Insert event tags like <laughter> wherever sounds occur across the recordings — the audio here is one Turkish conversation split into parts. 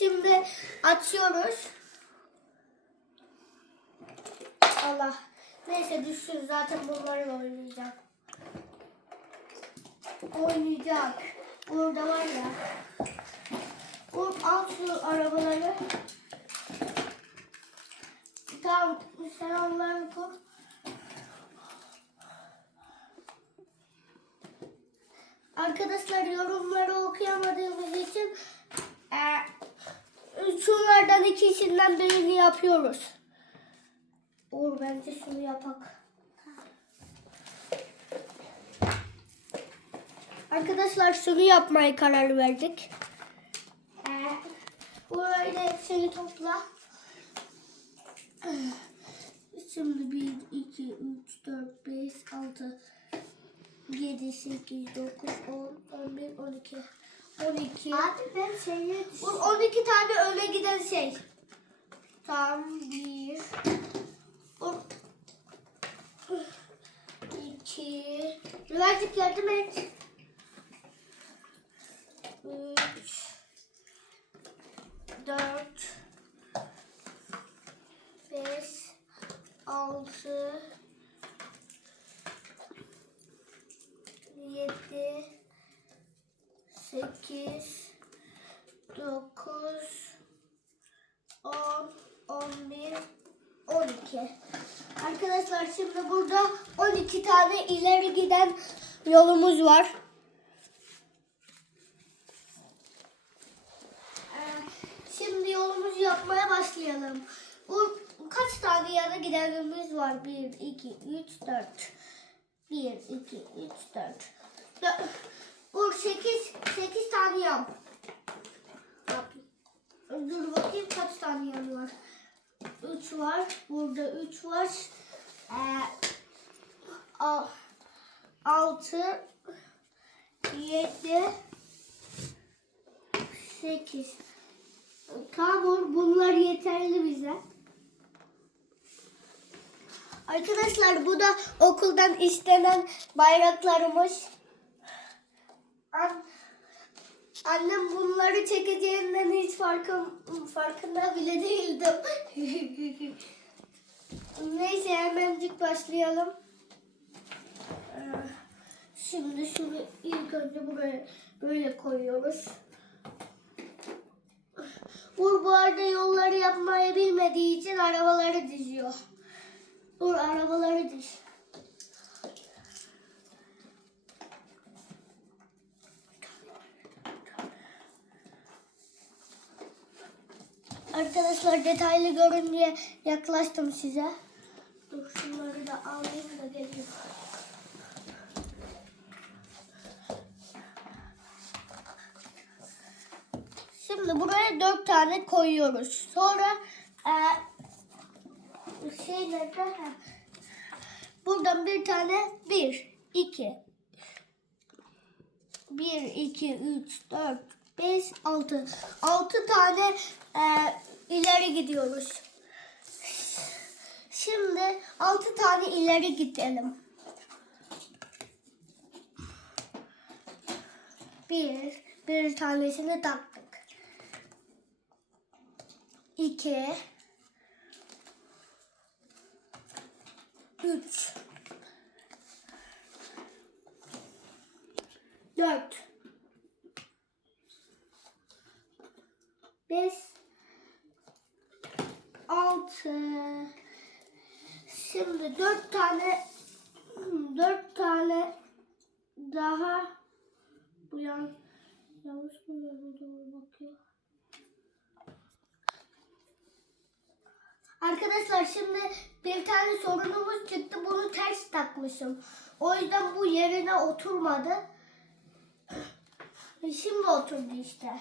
Şimdi açıyoruz. Allah. Neyse düşsün zaten bunlarla oynayacak. Oynayacak. Burada var ya. Uğur al şu arabaları. Tamam sen onları kur. Arkadaşlar yorumları okuyamadığımız için eee, şunlardan ikisinden birini yapıyoruz. Uğur bence şunu yapak. Arkadaşlar şunu yapmaya karar verdik. Da hepsini topla. Şimdi 1, 2, 3, 4, 5, 6, 7, 8, 9, 10, 11, 12. 12. Abi ben şeye düştüm. 12 tane öne giden şey. Tam 1. 2. Rüvercik yardım et. 3. 4. 5. 6. şimdi burada 12 tane ileri giden yolumuz var. Ee, Şimdi yolumuzu yapmaya başlayalım. Bu kaç tane yana gidenimiz var? 1, 2, 3, 4. 1, 2, 3, 4. Bu 8, 8 tane yan. Dur bakayım kaç tane yan var. 3 var. Burada 3 var. Ee, 6 7 8 Tamam bunlar yeterli bize. Arkadaşlar bu da okuldan istenen bayraklarımız. An- Annem bunları çekeceğinden hiç farkım, farkında bile değildim. <laughs> Neyse hemencik başlayalım. Ee, Şimdi şunu ilk önce buraya böyle koyuyoruz. Uğur bu arada yolları yapmayı bilmediği için arabaları diziyor. Uğur arabaları diz. Arkadaşlar detaylı görün diye yaklaştım size. Dur şunları da alayım da geleyim. Şimdi buraya dört tane koyuyoruz. Sonra e, şeylerde ha, buradan bir tane bir, iki, bir, iki, üç, dört, beş, altı. Altı tane e, ileri gidiyoruz. Şimdi 6 tane ileri gidelim. 1 bir tanesini taktık. 2 3 4 Şimdi dört tane, dört tane daha bu yan yanlış mı doğru bakıyor? Arkadaşlar şimdi bir tane sorunumuz çıktı. Bunu ters takmışım. O yüzden bu yerine oturmadı. Şimdi oturdu işte.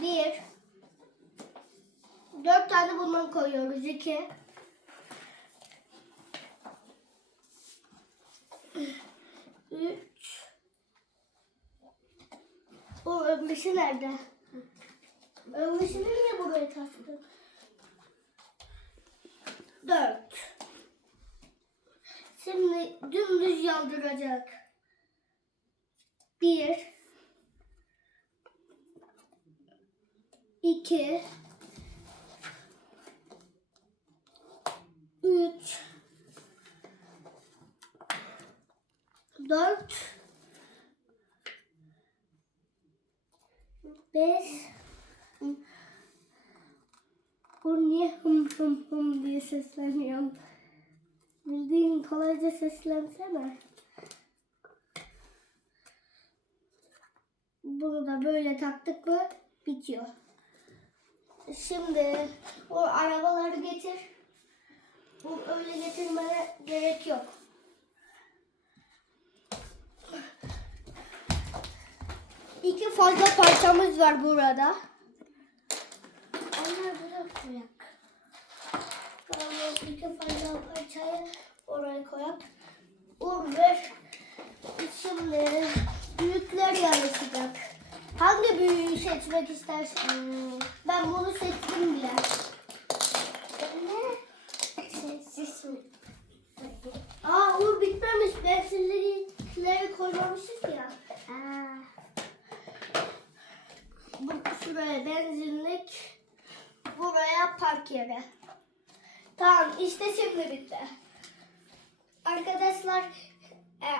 Bir. Dört tane bundan koyuyoruz. İki. Üç. Öbürüsü nerede? Öbürüsünü niye buraya taktın? Dört. Şimdi dümdüz yaldıracak. Bir. iki, Üç. Dört. Beş. Bu niye hım hım hım diye sesleniyorum? Bildiğin kolayca seslensene. Bunu da böyle taktık mı bitiyor. Şimdi o arabaları getir. Bu öyle getirmene gerek yok. İki fazla parçamız var burada. Onlar koyak. Tamam, iki fazla parçayı oraya koyak. Ver. Şimdi büyükler yarışacak. Hangi büyüğü seçmek istersin? Ben bunu seçtim bile. Ne? Sessiz mi? Aa Uğur bitmemiş. Benzinleri koymamışız ya. Aa, şuraya benzinlik. Buraya park yeri. Tamam işte şimdi bitti. Arkadaşlar e,